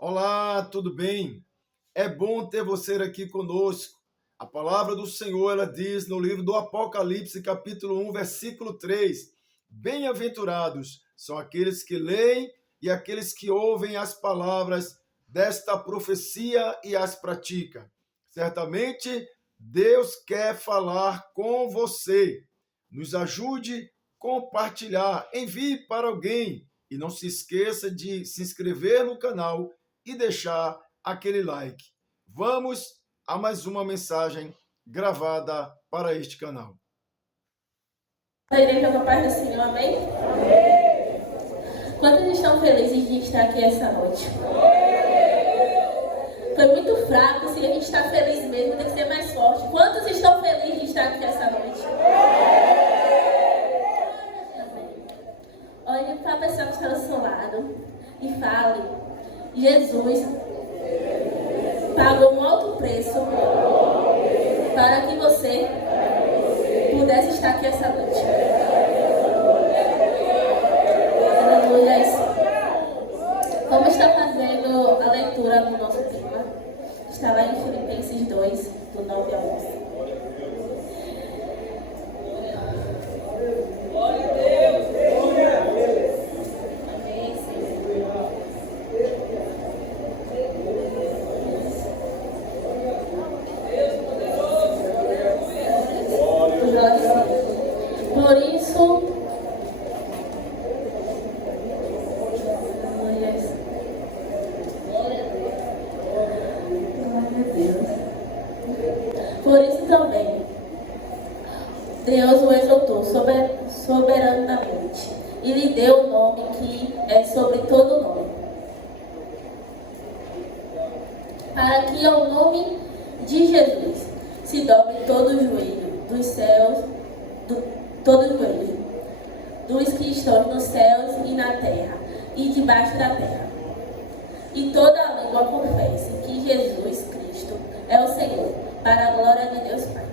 Olá, tudo bem? É bom ter você aqui conosco. A palavra do Senhor, ela diz no livro do Apocalipse, capítulo 1, versículo 3: Bem-aventurados são aqueles que leem e aqueles que ouvem as palavras desta profecia e as praticam. Certamente, Deus quer falar com você. Nos ajude a compartilhar, envie para alguém e não se esqueça de se inscrever no canal e deixar aquele like. Vamos a mais uma mensagem gravada para este canal. A igreja com a paz do Senhor, amém? Quantos estão felizes de estar aqui essa noite? Foi muito fraco, se a gente está feliz mesmo, tem que ser mais forte. Quantos estão felizes de estar aqui essa noite? Olhe para a pessoa que está ao seu lado e fale: Jesus pagou um alto preço para que você pudesse estar aqui essa noite. Aleluia. Vamos estar fazendo a leitura do nosso tema. Está lá em Filipenses 2, do 9 ao 11. Por isso, também, Deus o exaltou soberanamente e lhe deu o nome que é sobre todo nome, para que ao nome de Jesus se dobre todo o joelho dos céus, todo o joelho dos que estão nos céus e na terra e debaixo da terra, e toda a língua confesse que Jesus Cristo é o Senhor, para a glória de Deus Pai.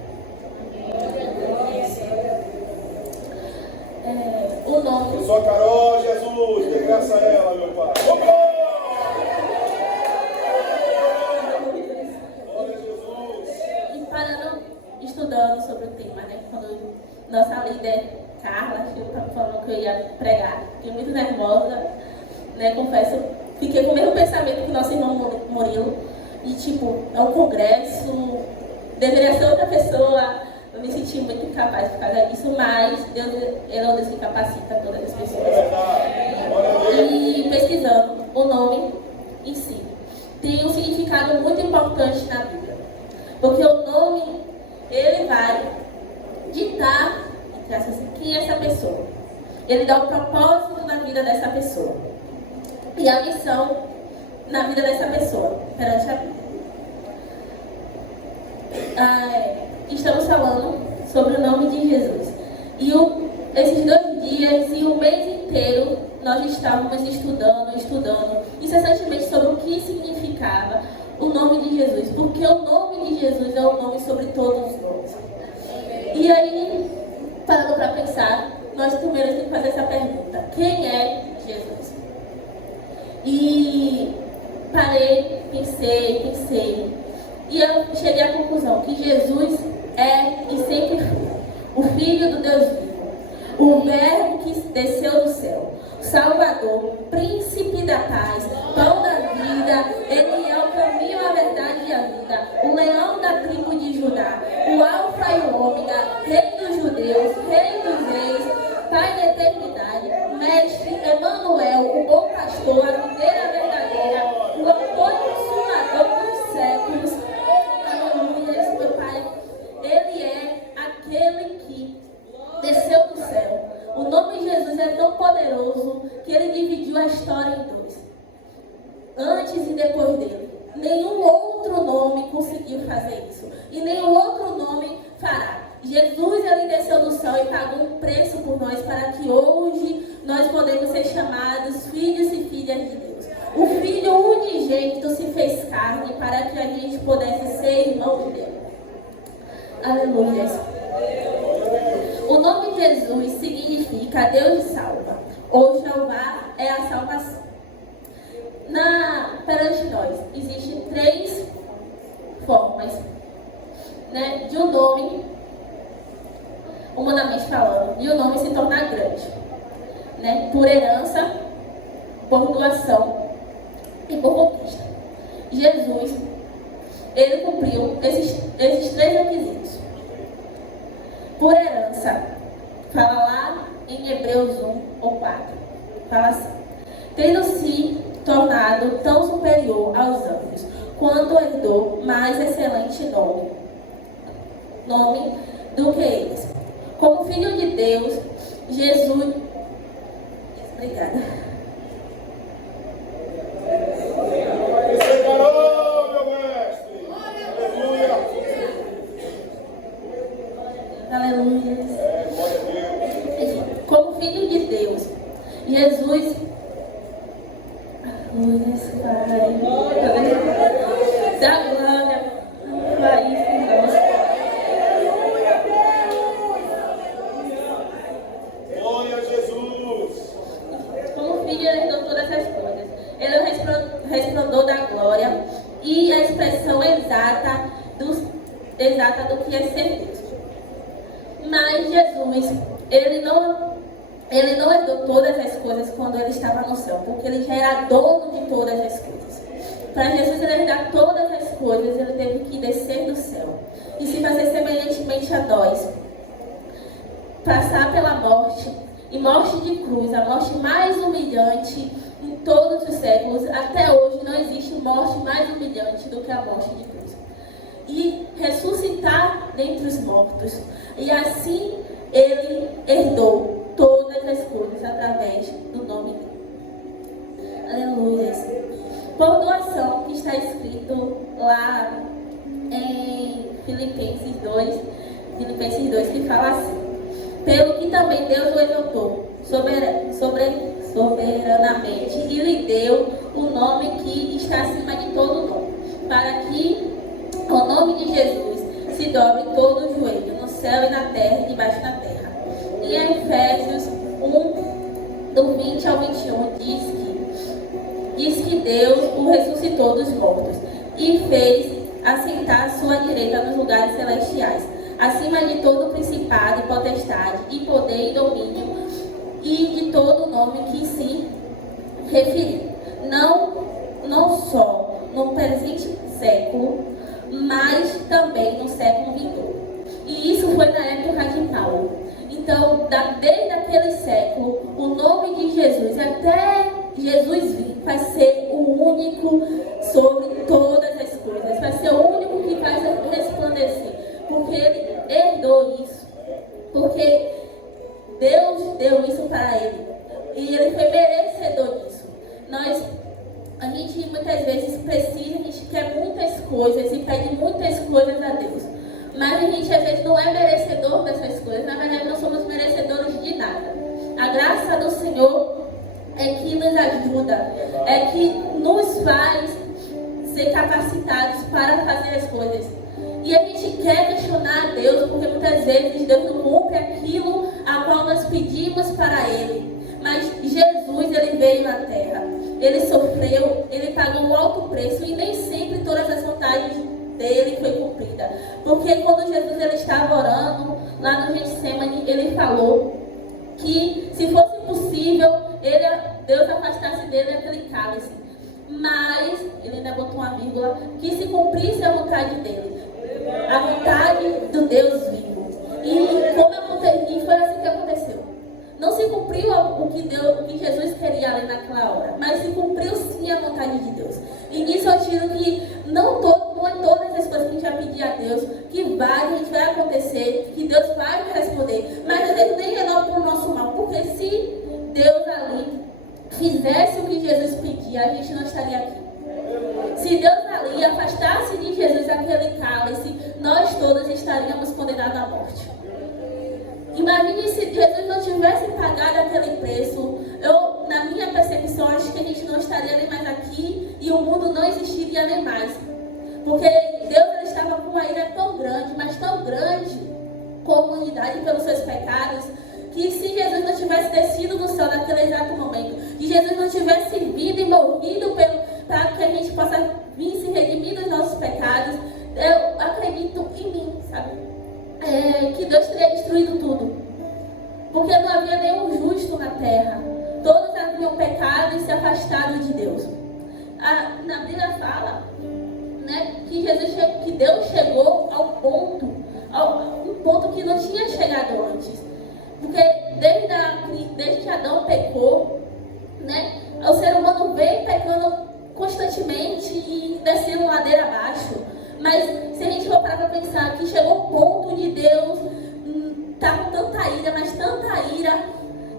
O nome... Eu sou Carol, Jesus, dê graça a ela, meu Pai. Glória a Jesus. E para não estudando sobre o tema, né? Quando nossa líder Carla, acho que eu estava falando que eu ia pregar, fiquei muito nervosa, né? Confesso, fiquei com o mesmo pensamento que nosso irmão Murilo. E tipo, é um congresso, deveria ser outra pessoa. Eu me senti muito incapaz por causa disso, mas Deus é o Deus que capacita todas as pessoas. E pesquisando, o nome em si tem um significado muito importante na Bíblia. Porque o nome, ele vai ditar quem é essa pessoa. Ele dá um propósito na vida dessa pessoa. E a missão na vida dessa pessoa perante a vida. Estamos falando sobre o nome de Jesus. E esses 2 dias e o mês inteiro nós estávamos estudando incessantemente sobre o que significava o nome de Jesus. Porque o nome de Jesus é o nome sobre todos os nomes. E aí, parando para pensar, nós primeiro temos que fazer essa pergunta: quem é Jesus? E parei, pensei, e eu cheguei à conclusão que Jesus é e sempre foi o Filho do Deus vivo, o Verbo que desceu do céu, Salvador, Príncipe da paz, Pão da vida. Ele é o caminho, a verdade e a vida, o Leão da tribo de Judá, o Alfa e o Ômega, Rei dos judeus, Rei dos reis, Pai da eternidade, Mestre, Emanuel, o bom pastor, a videira verdadeira, o autor e consumador dos séculos. Aleluia, meu Pai. Ele é aquele que desceu do céu. O nome de Jesus é tão poderoso que ele dividiu a história em 2. Antes e depois dele. Nenhum outro nome conseguiu fazer isso. E nenhum outro nome fará. Jesus, ele desceu do céu e pagou um preço por nós para que hoje nós podemos ser chamados filhos e filhas de Deus. O Filho unigênito se fez carne para que a gente pudesse ser irmão de Deus. Aleluia. O nome de Jesus significa Deus salva, ou Jeová é a salvação. perante nós, existem 3 formas, né, de um nome, humanamente falando, de um nome se tornar grande, né, por herança, por doação e por conquista. Jesus, ele cumpriu esses 3 requisitos. Por herança, fala lá em Hebreus 1 ou 4, fala assim: tendo se tornado tão superior aos anjos, quanto herdou mais excelente nome do que eles. Como filho de Deus, Jesus... Obrigada. Você parou, meu mestre. Aleluia. Aleluia. Glória a Deus. Como filho de Deus, Jesus... Aleluia, Pai. Da glória. Glória a Jesus. Como filho, ele herdou todas as coisas. Ele é o resplandor da glória e a expressão exata do que é ser Deus. Mas Jesus, ele não herdou todas as coisas quando ele estava no céu, porque ele já era dono de todas as coisas. Para Jesus ele herdar todas as coisas, ele teve que descer do céu e se fazer semelhantemente a nós, passar pela morte, e morte de cruz, a morte mais humilhante em todos os séculos. Até hoje não existe morte mais humilhante do que a morte de cruz. E ressuscitar dentre os mortos. E assim ele herdou todas as coisas através do nome dele. Aleluia. Por doação, que está escrito lá em Filipenses 2, que fala assim: pelo que também Deus o exaltou soberanamente e lhe deu o nome que está acima de todo nome, para que o nome de Jesus se dobre todo o joelho, no céu e na terra e debaixo da terra. E em Efésios 1, do 20 ao 21, diz que Deus o ressuscitou dos mortos e fez assentar à sua direita nos lugares celestiais, acima de todo principado e potestade, e poder e domínio, e de todo nome que se referiu, não só no presente século, mas também no século vindouro. E isso foi na época de Paulo. Então, desde aquele século, o nome de Jesus, até Jesus vir, vai ser o único sobre todas as coisas, vai ser o único que faz resplandecer, porque ele herdou isso, porque Deus deu isso para ele e ele foi merecedor disso. A gente muitas vezes precisa, a gente quer muitas coisas e pede muitas coisas a Deus, mas a gente às vezes não é merecedor dessas coisas. Na verdade, não somos merecedores de nada. A graça do Senhor é que nos ajuda, é que nos faz ser capacitados para fazer as coisas. E a gente quer questionar a Deus, porque muitas vezes Deus não cumpre aquilo a qual nós pedimos para Ele. Mas Jesus, Ele veio na terra, Ele sofreu, Ele pagou um alto preço e nem sempre todas as vontades dele foi cumprida. Porque quando Jesus ele estava orando lá no Getsemane, Ele falou que se fosse possível, Deus afastasse dele aquele cálice. Mas, ele ainda botou uma vírgula, que se cumprisse a vontade dele. A vontade do Deus vivo. E foi assim que aconteceu. Não se cumpriu o que Jesus queria ali naquela hora, mas se cumpriu sim a vontade de Deus. E nisso eu tiro que não é todas as coisas que a gente vai pedir a Deus que a gente vai acontecer, que Deus vai responder, mas às vezes nem é não por nosso mal, porque se Deus ali fizesse o que Jesus pedia, a gente não estaria aqui. Se Deus ali afastasse de Jesus aquele cálice, nós todos estaríamos condenados à morte. Imagine se Jesus não tivesse pagado aquele preço. Na minha percepção, acho que a gente não estaria nem mais aqui e o mundo não existiria nem mais. Porque Deus ele estava com uma ira tão grande, mas tão grande com a humanidade pelos seus pecados, que se Jesus não tivesse descido do céu naquele exato momento, que Jesus não tivesse vindo e morrido para que a gente possa vir se redimir dos nossos pecados. Eu acredito em mim, sabe? Que Deus teria destruído tudo. Porque não havia nenhum justo na terra. Todos haviam pecado e se afastado de Deus. Na Bíblia fala, né, que Deus chegou ao ponto, um ponto que não tinha chegado antes. Porque desde que Adão pecou, né, o ser humano vem pecando constantemente e descendo ladeira abaixo. Mas se a gente for parar para pensar que chegou um ponto de Deus tá com tanta ira, mas tanta ira,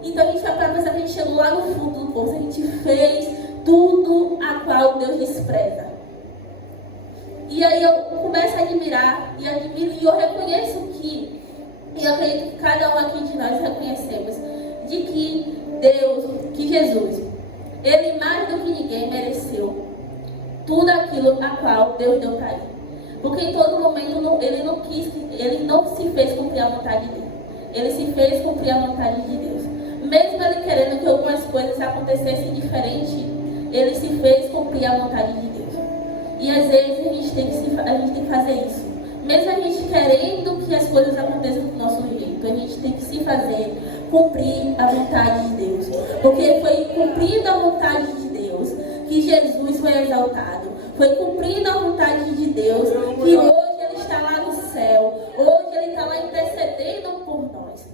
então a gente vai para pensar que a gente chegou lá no fundo do poço, a gente fez tudo a qual Deus despreza. E aí eu começo a admirar e eu reconheço que, e eu acredito que cada um aqui de nós reconhecemos, de que Deus, que Jesus, Ele mais do que ninguém mereceu tudo aquilo a qual Deus deu para Ele. Porque em todo momento ele não se fez cumprir a vontade dele. Ele se fez cumprir a vontade de Deus. Mesmo ele querendo que algumas coisas acontecessem diferente, ele se fez cumprir a vontade de Deus. E às vezes a gente tem que fazer isso. Mesmo a gente querendo que as coisas aconteçam do nosso jeito, a gente tem que se fazer cumprir a vontade de Deus. Porque foi cumprindo a vontade de Deus que Jesus foi exaltado. Foi cumprindo a vontade de Deus que hoje Ele está lá no céu. Hoje Ele está lá intercedendo por nós.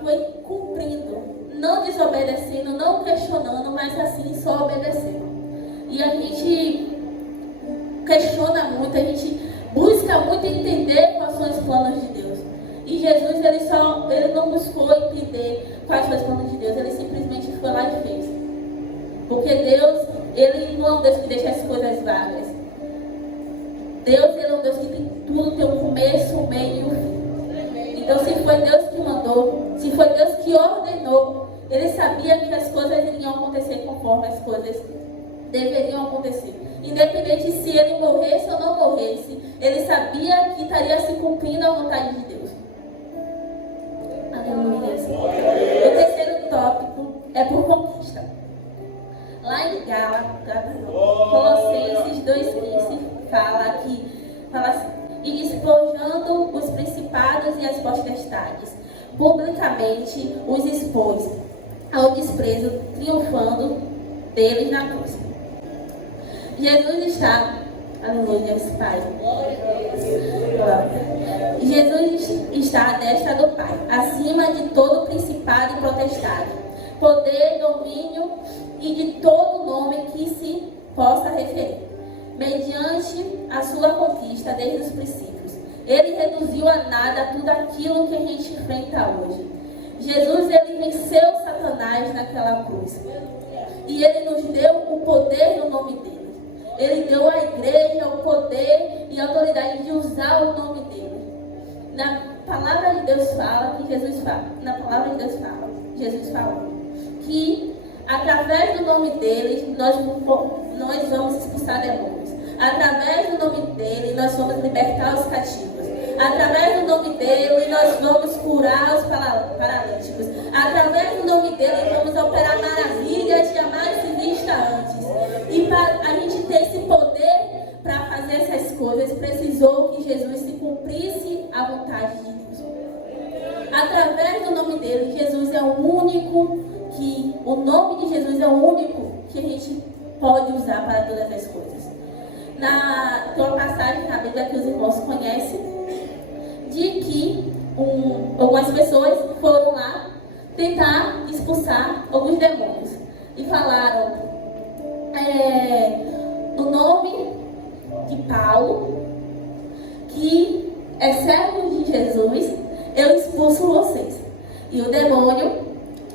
Foi cumprindo, não desobedecendo, não questionando, mas assim só obedecendo. E a gente questiona muito, a gente busca muito entender quais são os planos de Deus. E Jesus, ele não buscou entender quais são os planos de Deus, ele simplesmente foi lá e fez. Porque Deus, Ele não é um Deus que deixa as coisas vagas. Deus, Ele é um Deus que tem tudo, tem um começo, um meio e um fim. Então, se foi Deus que mandou, se foi Deus que ordenou, Ele sabia que as coisas iriam acontecer conforme as coisas deveriam acontecer. Independente se Ele morresse ou não morresse, Ele sabia que estaria se cumprindo a vontade de Deus. Aleluia. O terceiro tópico é por conquista. Lá em Colossenses 2,15 fala assim, e despojando os principados e as potestades, publicamente os expôs ao desprezo, triunfando deles na cruz. Jesus está, aleluia, Pai. Jesus está à destra do Pai, acima de todo principado e potestade, poder, domínio e de todo nome que se possa referir, mediante a sua conquista desde os princípios. Ele reduziu a nada tudo aquilo que a gente enfrenta hoje. Jesus, ele venceu Satanás naquela cruz. E ele nos deu o poder no nome dele. Ele deu à igreja o poder e a autoridade de usar o nome dele. Na palavra de Deus fala que Jesus fala que através do nome dele nós vamos expulsar demônios. Através do nome dele nós vamos libertar os cativos. Através do nome dele nós vamos curar os paralíticos. Através do nome dele vamos operar maravilhas jamais vistas antes. E para a gente ter esse poder para fazer essas coisas, precisou que Jesus se cumprisse a vontade de Deus. Através do nome dele, Jesus é o nome de Jesus é o único que a gente pode usar para todas as coisas. Tem uma passagem na Bíblia que os irmãos conhecem, de que algumas pessoas foram lá tentar expulsar alguns demônios e falaram no nome de Paulo, que é servo de Jesus, eu expulso vocês. E o demônio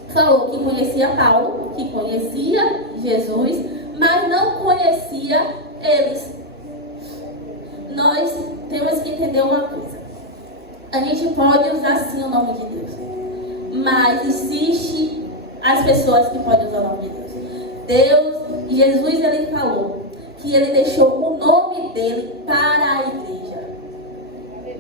falou que conhecia Paulo, que conhecia Jesus, mas não conhecia eles. Nós temos que entender uma coisa. A gente pode usar sim o nome de Deus, mas existe as pessoas que podem usar o nome de Deus. Jesus, ele falou que ele deixou o nome dele para a igreja.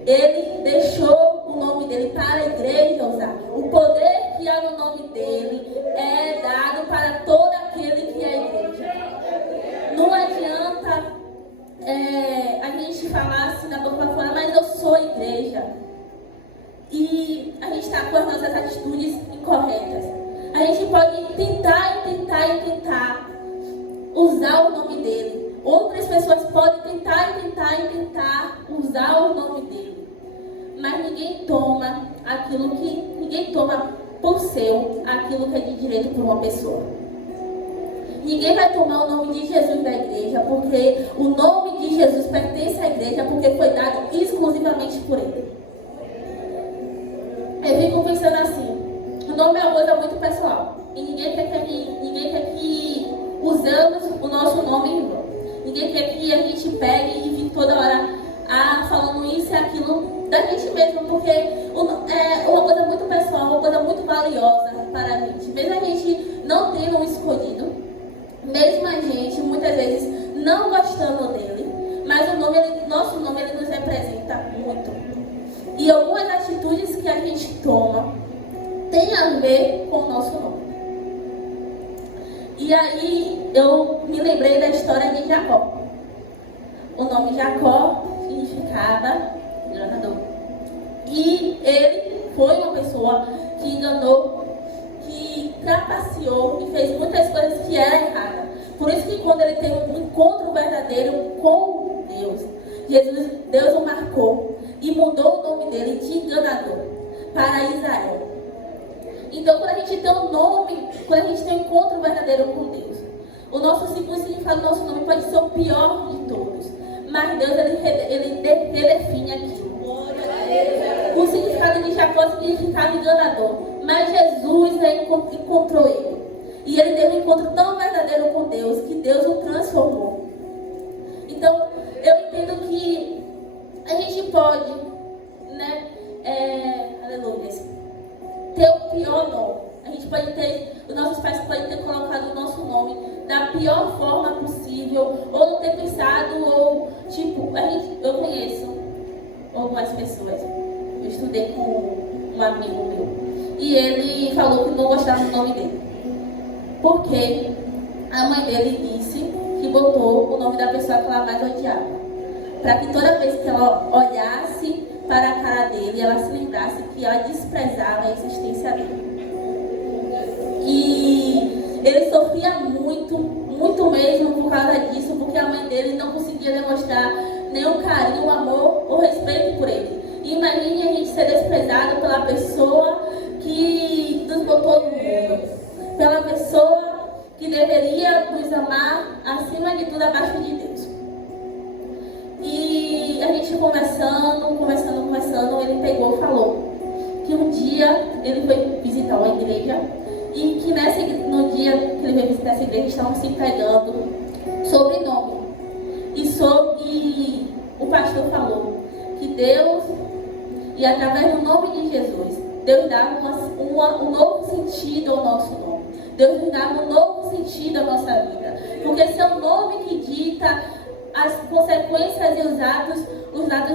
Ele deixou o nome dele para a igreja usar. O poder que há no nome dele é dado para todo aquele que é a igreja. assim da boca para fora, mas eu sou igreja. E a gente está com as nossas atitudes incorretas. A gente pode tentar usar o nome dele. Outras pessoas podem tentar usar o nome dele. Mas ninguém toma por seu aquilo que é de direito por uma pessoa. Ninguém vai tomar o nome de Jesus da igreja, porque o nome de Jesus pertence à igreja, porque foi dado exclusivamente por ele. Eu fico pensando assim, o nome é uma coisa muito pessoal. E ninguém quer que usamos o nosso nome em vão. Ninguém quer que a gente pegue e fique toda hora falando isso e aquilo da gente mesmo, porque é uma coisa muito pessoal, uma coisa muito valiosa para a gente. Mesmo a gente não tendo um escolhido, mesmo a gente muitas vezes não gostando dele, mas nosso nome ele nos representa muito. E algumas atitudes que a gente toma tem a ver com o nosso nome. E aí eu me lembrei da história de Jacó. O nome Jacó significava enganador. E ele foi uma pessoa que enganou, que trapaceou e fez muitas coisas que eram erradas. Por isso que quando ele teve um encontro verdadeiro com Deus o marcou e mudou o nome dele de enganador para Israel. Então, quando a gente tem um nome, quando a gente tem um encontro verdadeiro com Deus, o significado do nosso nome pode ser o pior de todos, mas Deus ele redefine aquilo. O significado de Jacó significava enganador, mas Jesus encontrou ele. E ele teve um encontro tão verdadeiro com Deus que Deus o transformou. Então, eu entendo que a gente pode, aleluia, ter o pior nome. A gente pode os nossos pais podem ter colocado o nosso nome da pior forma possível, ou não ter pensado, ou eu conheço algumas pessoas. Eu estudei com um amigo meu e ele falou que não gostava do nome dele, porque a mãe dele disse que botou o nome da pessoa que ela mais odiava, para que toda vez que ela olhasse para a cara dele, ela se lembrasse que ela desprezava a existência dele. E ele sofria muito, muito mesmo por causa disso, porque a mãe dele não conseguia demonstrar nenhum carinho, amor ou respeito por ele. E imagine a gente ser desprezado pela pessoa que nos botou no mundo, pela pessoa que deveria nos amar acima de tudo, abaixo de Deus. E a gente conversando, ele pegou e falou que um dia ele foi visitar uma igreja e que no dia que ele veio visitar essa igreja estavam se pregando sobre nome. E o pastor falou que Deus, e através do nome de Jesus, Deus dava um novo sentido ao nosso nome. Deus nos dava um novo sentido à nossa vida. Porque se é o nome que dita as consequências e os atos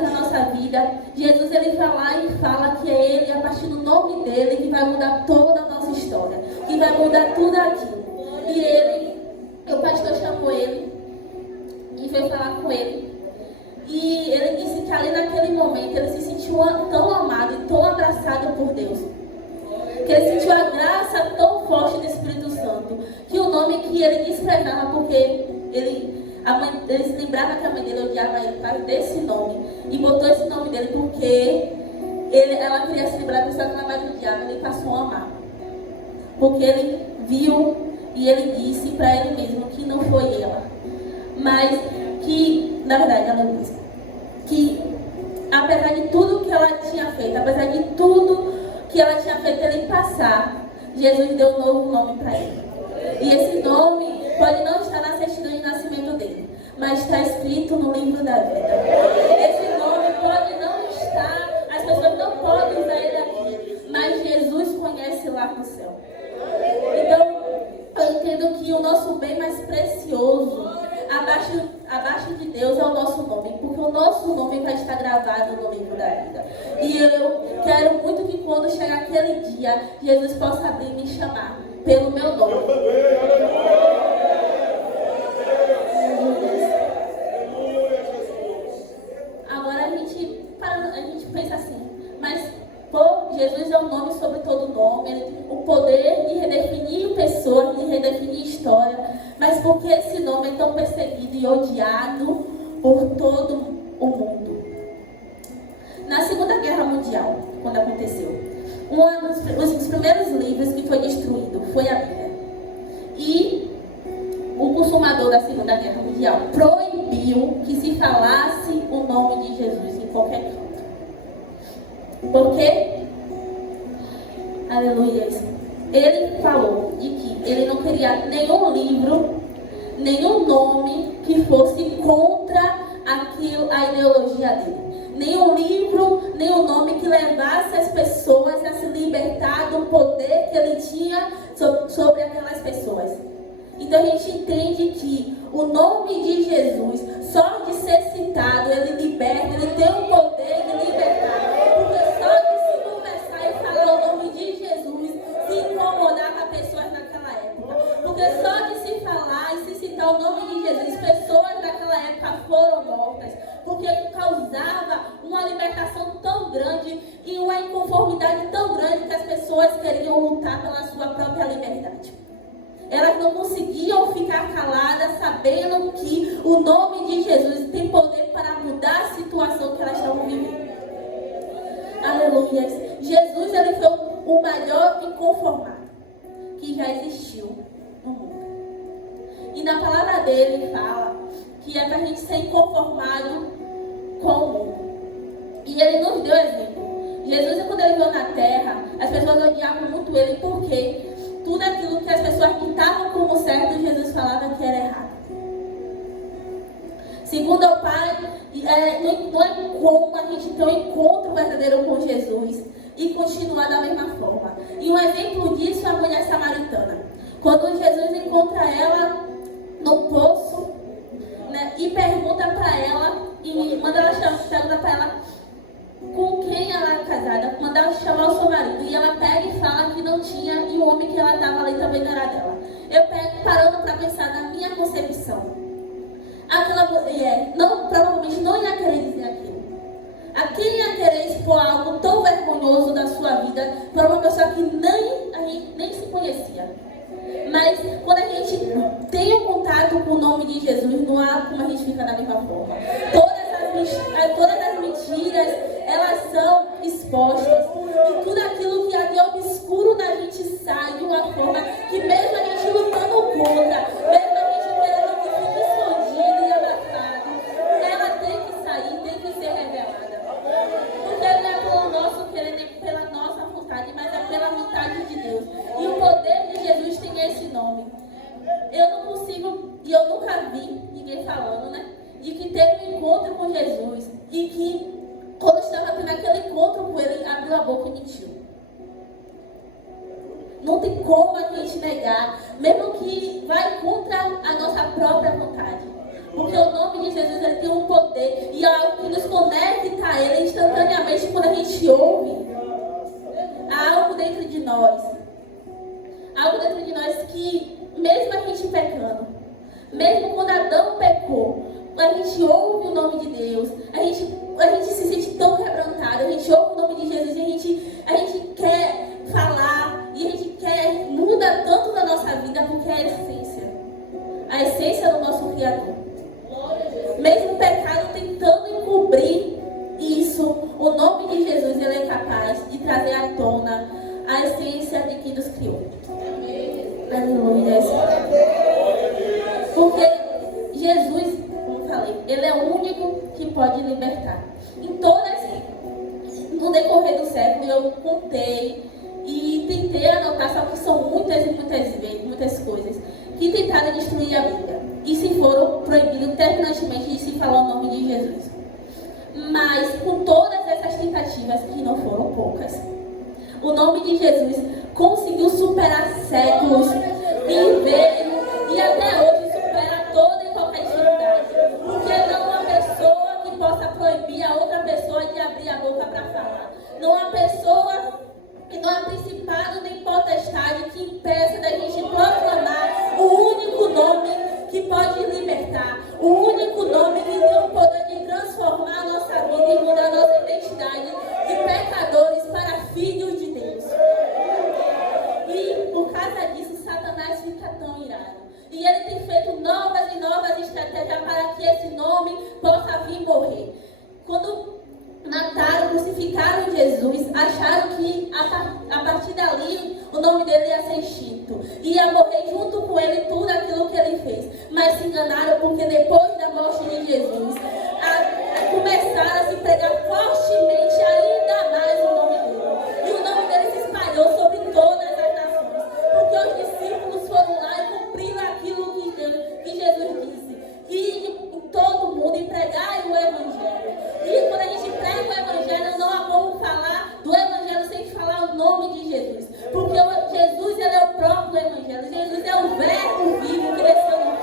da nossa vida, Jesus ele vai lá e fala que é ele, a partir do nome dele, que vai mudar toda a nossa história, que vai mudar tudo aquilo. E o pastor chamou ele e veio falar com ele. E ele disse que ali naquele momento ele se sentiu tão amado e tão abraçado por Deus, que ele sentiu a graça tão forte do Espírito Santo, que o nome que ele desprezava, porque ele se lembrava que a mãe dele odiava ele por causa desse nome, e botou esse nome dele porque ela queria se lembrar da pessoa que ela mais odiava, ele passou a amar, porque ele viu e ele disse para ele mesmo que não foi ela, mas que, na verdade, ela disse que apesar de tudo que ela tinha feito, apesar de tudo que ela tinha feito ele passar, Jesus deu um novo nome para ele. E esse nome pode não estar na certidão de nascimento dele, mas está escrito no livro da vida. Esse nome pode não estar, as pessoas não podem usar ele aqui, mas Jesus conhece lá no céu. Então, eu entendo que o nosso bem mais precioso, abaixo de Deus, é o nosso nome, porque o nosso nome vai estar gravado no livro da vida. E eu quero muito que quando chegar aquele dia, Jesus possa abrir e me chamar pelo meu nome. Eu também, aleluia! Agora perseguido e odiado por todo o mundo. Na Segunda Guerra Mundial, quando aconteceu, um dos primeiros livros que foi destruído foi a Bíblia. E o consumador da Segunda Guerra Mundial proibiu que se falasse o nome de Jesus em qualquer canto. Porque, aleluia, ele falou de que ele não queria nenhum livro, nenhum nome que fosse contra a ideologia dele. Nenhum livro, nenhum nome que levasse as pessoas a se libertar do poder que ele tinha sobre aquelas pessoas. Então a gente entende que o nome de Jesus, só de ser citado, ele liberta, ele tem o poder de libertar. Porque só de se conversar e falar o nome de Jesus, se incomodava pessoas naquela época. Porque só de se falar e se citar o nome de Jesus, pessoas naquela época foram mortas. Porque causava uma libertação tão grande e uma inconformidade tão grande que as pessoas queriam lutar pela sua própria liberdade. Elas não conseguiam ficar caladas, sabendo que o nome de Jesus tem poder para mudar a situação que elas estavam vivendo. Aleluia. Jesus, ele foi o maior inconformado que já existiu no mundo. E na palavra dele fala que é para a gente ser inconformado com o mundo. E ele nos deu exemplo. Jesus, quando ele veio na terra, as pessoas odiavam muito ele, porque tudo aquilo que as pessoas pintavam como certo, Jesus falava que era errado. Segundo o Pai, não é como a gente ter um encontro verdadeiro com Jesus e continuar da mesma forma. E um exemplo disso é a mulher samaritana. Quando Jesus encontra ela no poço, né, e pergunta para ela, e manda ela pergunta para ela com quem ela é casada, manda ela chamar o seu marido, e ela pega e fala que não tinha, e o homem que ela estava ali também não era dela. Eu pego parando para pensar na minha concepção. Aquela mulher provavelmente não ia querer dizer aquilo. A quem ia querer expor algo tão vergonhoso da sua vida para uma pessoa que a gente nem se conhecia? Mas quando a gente tem o contato com o nome de Jesus, não há como a gente ficar da mesma forma. Todas as mentiras, elas são expostas. E tudo aquilo que há de obscuro na gente sai de uma forma que mesmo a gente lutando contra, mesmo a gente querendo que fique escondido e abafado, ela tem que sair, tem que ser revelada. Porque não é pelo nosso querer, nem pela nossa vontade, mas é pela vontade de Deus. E o poder de Jesus tem esse nome. Eu não consigo, e eu nunca vi ninguém falando, né? De que teve um encontro com Jesus e que, quando estava tendo aquele encontro com ele, abriu a boca e mentiu. Não tem como a gente negar, mesmo que vai contra a nossa própria vontade. Porque o nome de Jesus, ele tem um poder e é algo que nos conecta a ele instantaneamente quando a gente ouve. Há algo dentro de nós. Algo dentro de nós que, mesmo a gente pecando, mesmo quando Adão pecou, a gente ouve o nome de Deus, a gente se sente tão quebrantado, a gente ouve o nome de Jesus e a gente quer falar e a gente muda tanto na nossa vida porque é a essência do nosso Criador. Mesmo o pecado tentando encobrir isso, o nome de Jesus, ele é capaz de trazer à tona a essência de quem nos criou. Aleluia. Porque Jesus, como eu falei, ele é o único que pode libertar. No decorrer do século, eu contei e tentei anotar, só que são muitas coisas que tentaram destruir a Bíblia e se foram proibidos terminantemente de se falar o nome de Jesus. Mas com todas essas tentativas, que não foram poucas, o nome de Jesus conseguiu superar séculos e veio, e até hoje supera toda e qualquer dificuldade. Porque não há uma pessoa que possa proibir a outra pessoa de abrir a boca para falar. Não há pessoa, e não há principado nem potestade que impeça da gente proclamar o único nome que pode libertar, o único nome que tem o poder de transformar a nossa vida e mudar a nossa identidade de pecadores para filhos de Deus. E por causa disso, Satanás fica tão irado. E ele tem feito que esse nome possa vir morrer. Quando mataram, crucificaram Jesus, acharam que a partir dali o nome dele ia ser extinto, ia morrer junto com ele tudo aquilo que ele fez, mas se enganaram, porque depois da morte de Jesus começaram a se pregar fortemente ainda mais o nome dele, e o nome dele se espalhou sobre todas as nações, porque os discípulos foram lá e cumpriram aquilo que Jesus disse, e em todo mundo e pregar o evangelho. E quando a gente prega o evangelho, não há como falar do evangelho sem falar o nome de Jesus, porque Jesus, ele é o próprio evangelho. Jesus é o verbo vivo que desceu no mundo.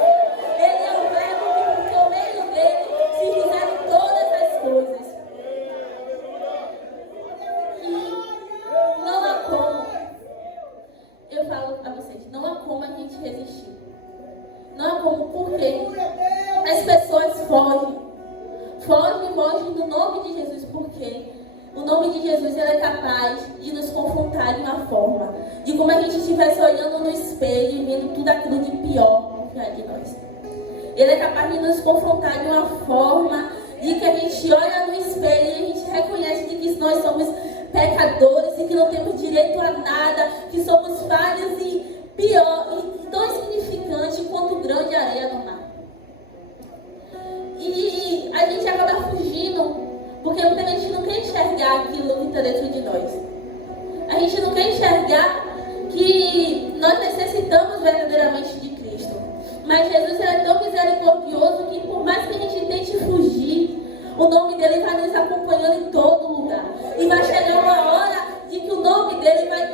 Ele é o verbo que por meio dele se fizeram todas as coisas. E não há como, eu falo a vocês, não há como a gente resistir. Não há como, porque as pessoas fogem do nome de Jesus, porque o nome de Jesus, ele é capaz de nos confrontar de uma forma, de como a gente estivesse olhando no espelho e vendo tudo aquilo de pior que há de nós. Ele é capaz de nos confrontar de uma forma de que a gente olha no espelho e a gente reconhece de que nós somos pecadores e que não temos direito a nada, que somos falhos e pior, e tão insignificante quanto grande areia no mar. E a gente acaba fugindo, porque a gente não quer enxergar aquilo que está dentro de nós. A gente não quer enxergar que nós necessitamos verdadeiramente de Cristo. Mas Jesus é tão misericordioso que por mais que a gente tente fugir, o nome dele vai nos acompanhando em todo lugar. E vai chegar uma hora de que o nome dele vai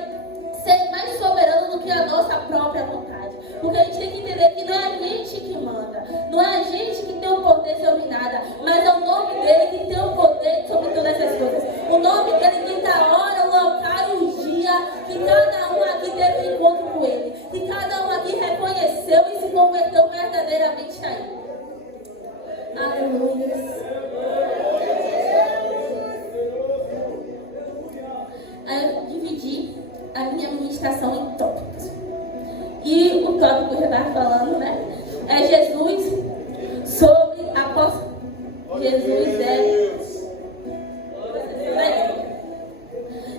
ser mais soberano do que a nossa própria vontade. Porque a gente tem que entender que não é a gente que manda, não é a gente que tem o poder sobre nada, mas é o nome dele que tem o poder sobre todas essas coisas. O nome dele que dá a hora, o local e o dia que cada um aqui teve um encontro com ele, que cada um aqui reconheceu e se converteu verdadeiramente a ele. Aleluia. Eu dividi a minha ministração em tópicos. E o tópico que eu já estava falando, né? É Jesus sobre a posse. Jesus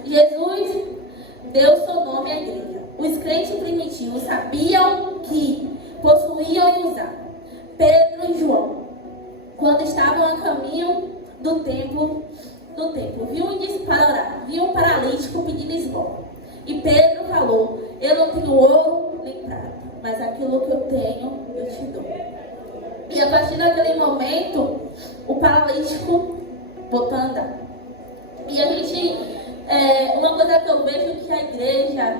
Jesus deu seu nome à igreja. Os crentes primitivos sabiam que possuíam e usavam. Pedro e João, quando estavam a caminho do templo, viu um paralítico pedindo esmola. E Pedro falou: eu não tenho ouro nem prata, mas aquilo que eu tenho eu te dou. E a partir daquele momento, o paralítico voltou a andar. E a gente, uma coisa que eu vejo que a igreja,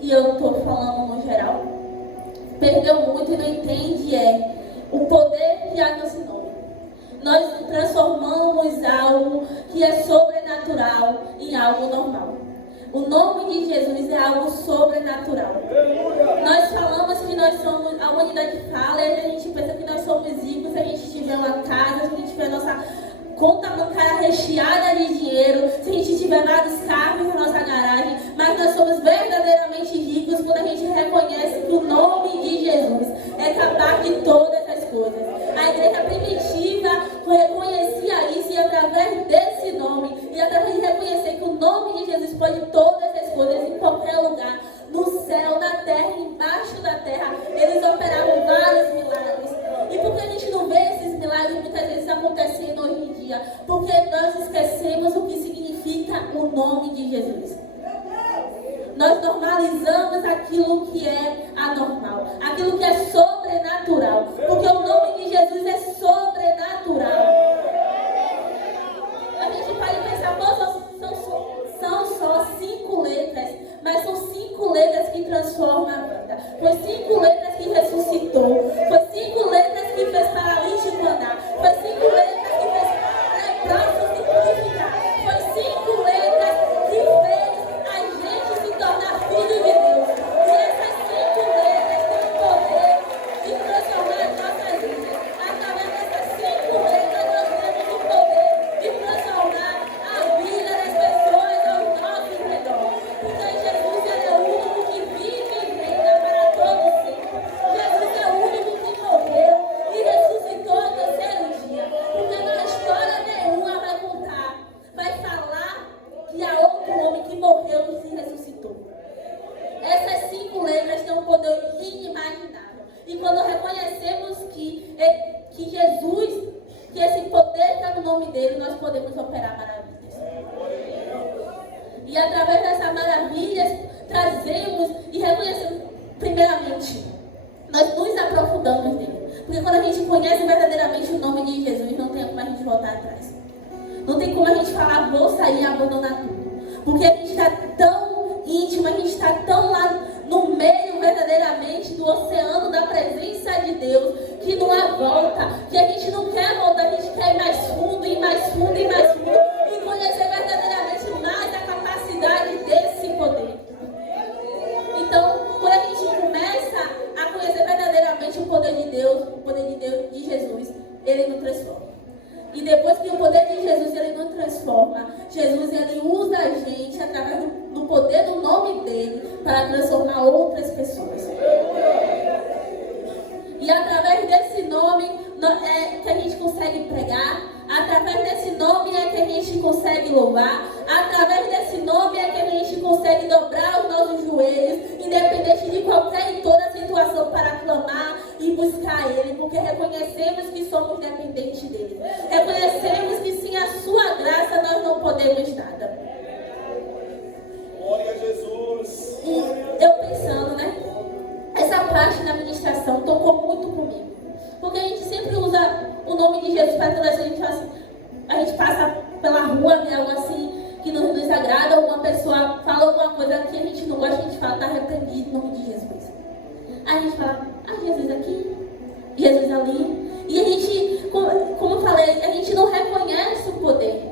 e eu estou falando no geral, perdeu muito e não entende o poder que há nesse nome. Nós transformamos algo que é sobrenatural em algo normal. O nome de Jesus é algo sobrenatural. Nós falamos que nós somos, a humanidade fala, e a gente pensa que nós somos ricos se a gente tiver uma casa, se a gente tiver nossa conta bancária recheada de dinheiro, se a gente tiver vários carros na nossa garagem, mas nós somos verdadeiramente ricos quando a gente reconhece que o nome de Jesus é capaz de todas as coisas. A igreja primitiva reconhecia isso, e através desse nome, e através de reconhecer que o nome de Jesus pode todas as coisas em qualquer lugar, no céu, na terra, embaixo da terra, eles operavam vários milagres. E por que a gente não vê esses milagres muitas vezes acontecendo hoje em dia? Porque nós esquecemos o que significa o nome de Jesus. Nós normalizamos aquilo que é anormal, aquilo que é sobrenatural, porque o nome de Jesus é sobrenatural. A gente pode pensar, são só 5 letras, mas são 5 letras que transformam a vida. Foi 5 letras que ressuscitou, foi 5 letras que fez paralítico andar, foi 5 letras que fez leproso se purificar, foi 5 letras que fez a gente se tornar filho de Deus. E essas 5 letras têm o poder de transformar as nossas vidas. Através dessas 5 letras nós temos o poder de transformar a vida das pessoas ao nosso redor. Porque Jesus é o único que vive e reina para todo sempre. Jesus é o único que morreu e ressuscitou que Jesus, que esse poder está no nome dele, nós podemos operar maravilhas. E através dessas maravilhas, trazemos e reconhecemos, primeiramente, nós nos aprofundamos nele. Porque quando a gente conhece verdadeiramente o nome de Jesus, não tem como a gente voltar atrás. Não tem como a gente falar, vou sair e abandonar tudo. Porque a gente está tão íntimo, a gente está tão lá no meio verdadeiramente do oceano da presença de Deus, que não há volta, que a gente não quer voltar, a gente quer ir mais fundo, e mais fundo, e mais fundo, e conhecer verdadeiramente mais a capacidade desse poder. Então, quando a gente começa a conhecer verdadeiramente o poder de Deus, de Jesus, ele nos transforma. E depois que o poder de Jesus ele nos transforma, Jesus ele usa a gente através do poder do nome dele para transformar outras pessoas. E através desse nome é que a gente consegue pregar, através desse nome é que a gente consegue louvar, através desse nome é que a gente consegue dobrar os nossos joelhos, independente de qualquer e toda situação, para clamar e buscar Ele, porque reconhecemos que somos dependentes dEle. Reconhecemos que sem a sua graça nós não podemos nada. Glória a Jesus. E eu pensando, né? Essa parte da ministração tocou muito comigo. Porque a gente sempre usa o nome de Jesus para toda a gente. A gente passa pela rua, vê algo assim que não nos agrada, ou uma pessoa fala alguma coisa que a gente não gosta, a gente fala, está repreendido no nome de Jesus. Aí a gente fala, Jesus aqui, Jesus ali. E a gente, como eu falei, a gente não reconhece o poder.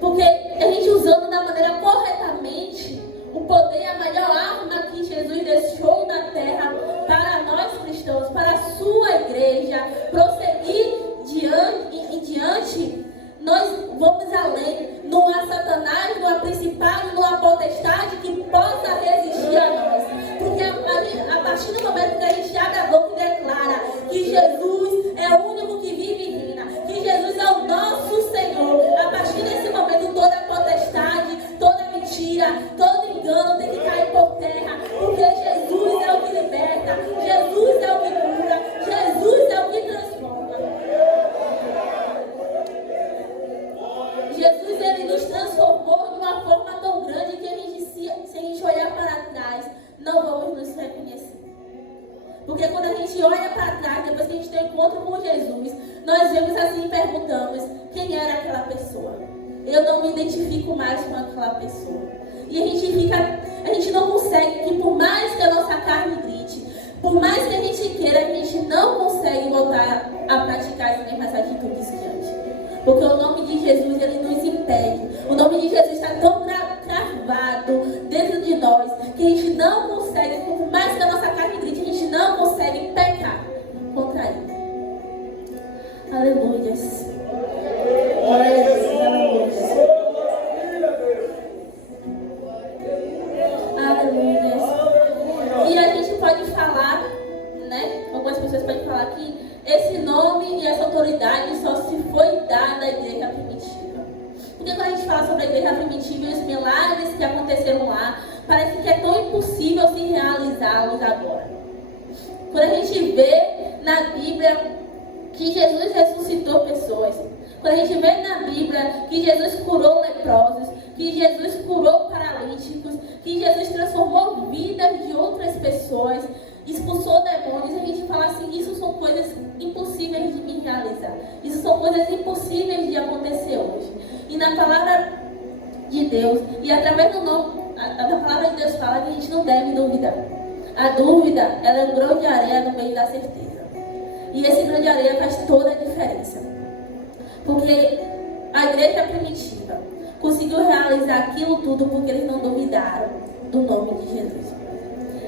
Porque a gente usando da maneira corretamente, o poder é a maior arma que Jesus deixou na terra para nós cristãos, para a sua igreja, prosseguir diante, nós vamos além. Não há Satanás, não há principado, não há potestade que possa resistir a nós. Porque a partir do momento que a gente abre a boca e declara que Jesus é o único que vive e reina, que Jesus é o nosso Senhor, a partir desse momento toda potestade, toda mentira, todo engano tem que cair por terra, porque Jesus é o que liberta, Jesus é o que cura, Jesus é o que transforma. Jesus ele nos transformou de uma forma tão grande que a gente, se a gente olhar para trás, não vamos nos reconhecer. Porque quando a gente olha para trás, depois que a gente tem um encontro com Jesus, nós vemos assim e perguntamos, quem era aquela pessoa? Eu não me identifico mais com aquela pessoa. E a gente não consegue, que por mais que a nossa carne grite, por mais que a gente queira, a gente não consegue voltar a praticar as mesmas atitudes que antes. Porque o nome de Jesus, ele nos impede. O nome de Jesus está tão cravado dentro de nós, que a gente não consegue, por mais que a nossa carne grite, a gente não consegue pecar contra ele. Aleluias. Glória a Jesus. Aleluia. E a gente pode falar, né? Algumas pessoas podem falar que esse nome e essa autoridade só se foi dada à igreja primitiva. Porque quando a gente fala sobre a igreja primitiva e os milagres que aconteceram lá, parece que é tão impossível se realizá-los agora. Quando a gente vê na Bíblia que Jesus ressuscitou pessoas, quando a gente vê na Bíblia que Jesus curou leprosos, que Jesus curou paralíticos, que Jesus transformou vidas de outras pessoas, expulsou demônios, a gente fala assim, isso são coisas impossíveis de me realizar. Isso são coisas impossíveis de acontecer hoje. E na palavra de Deus, e através do nome, a palavra de Deus fala que a gente não deve duvidar. A dúvida, ela é um grão de areia no meio da certeza. E esse grão de areia faz toda a diferença. Porque a igreja primitiva conseguiu realizar aquilo tudo porque eles não duvidaram do nome de Jesus.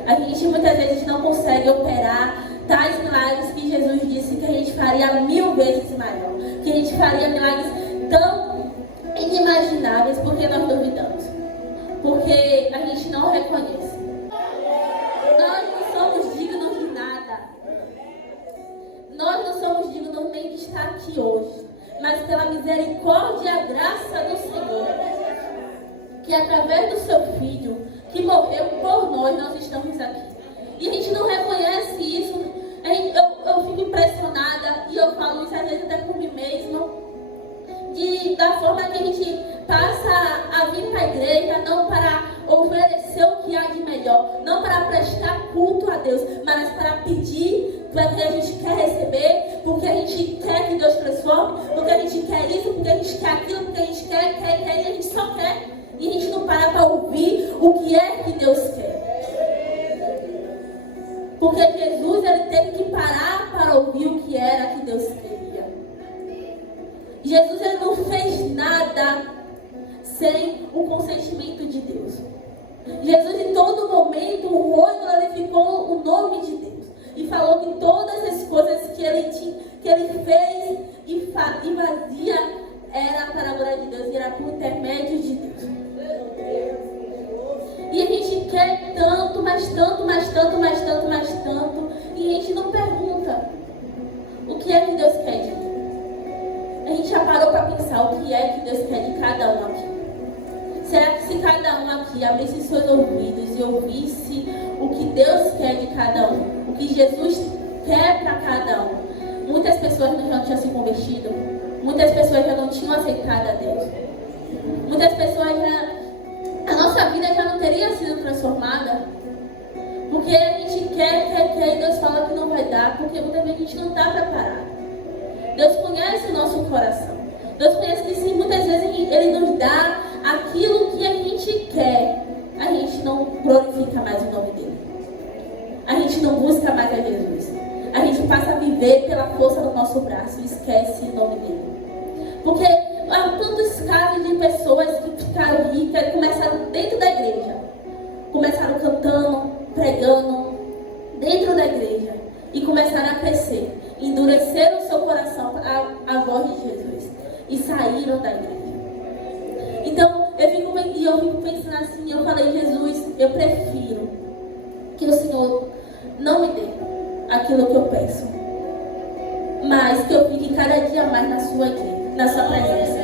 A gente muitas vezes não consegue operar tais milagres que Jesus disse que a gente faria 1000 vezes maior. Que a gente faria milagres tão inimagináveis porque nós duvidamos. Porque a gente não reconhece. Nós não somos dignos de nada. Nós não somos dignos nem de estar aqui hoje. Mas pela misericórdia e a graça do Senhor, que através do seu Filho, que morreu por nós estamos aqui. E a gente não reconhece isso. Eu fico impressionada da forma que a gente passa a vir para a igreja, não para oferecer o que há de melhor, não para prestar culto a Deus, mas para pedir porque a gente quer receber, porque a gente quer que Deus transforme, porque a gente quer isso, porque a gente quer aquilo, porque a gente quer, e a gente só quer. E a gente não para ouvir o que é que Deus quer. Porque Jesus, ele teve que parar para ouvir o que era que Deus queria. Jesus, ele não fez nada sem o consentimento de Deus. Jesus, em todo momento, honrou e glorificou o nome de Deus. E falou que todas as coisas que ele fez e fazia era para a glória de Deus, e era por intermédio de Deus. E a gente quer tanto, mas tanto, mas tanto, mas tanto, mas tanto, e a gente não pergunta o que é que Deus quer de mim. A gente já parou para pensar o que é que Deus quer de cada um aqui. Será que se cada um aqui abrisse seus ouvidos e ouvisse o que Deus quer de cada um, o que Jesus quer para cada um? Muitas pessoas já não tinham se convertido, muitas pessoas já não tinham aceitado a Deus, muitas pessoas a nossa vida já não teria sido transformada, porque a gente quer e Deus fala que não vai dar, porque muitas vezes a gente não está preparado. Deus conhece o nosso coração, Deus conhece que sim, muitas vezes Ele nos dá aquilo que a gente quer, a gente não glorifica mais o nome dEle, a gente não busca mais a Jesus, a gente passa a viver pela força do nosso braço e esquece o nome dEle. Porque há tantos casos de pessoas que ficaram ricas e começaram dentro da igreja, começaram cantando, pregando dentro da igreja e começaram a crescer, endureceram o seu coração à voz de Jesus e saíram da igreja. Então eu fico pensando assim, eu falei, Jesus, eu prefiro que o Senhor não me dê aquilo que eu peço, mas que eu fique cada dia mais na sua igreja, na sua presença.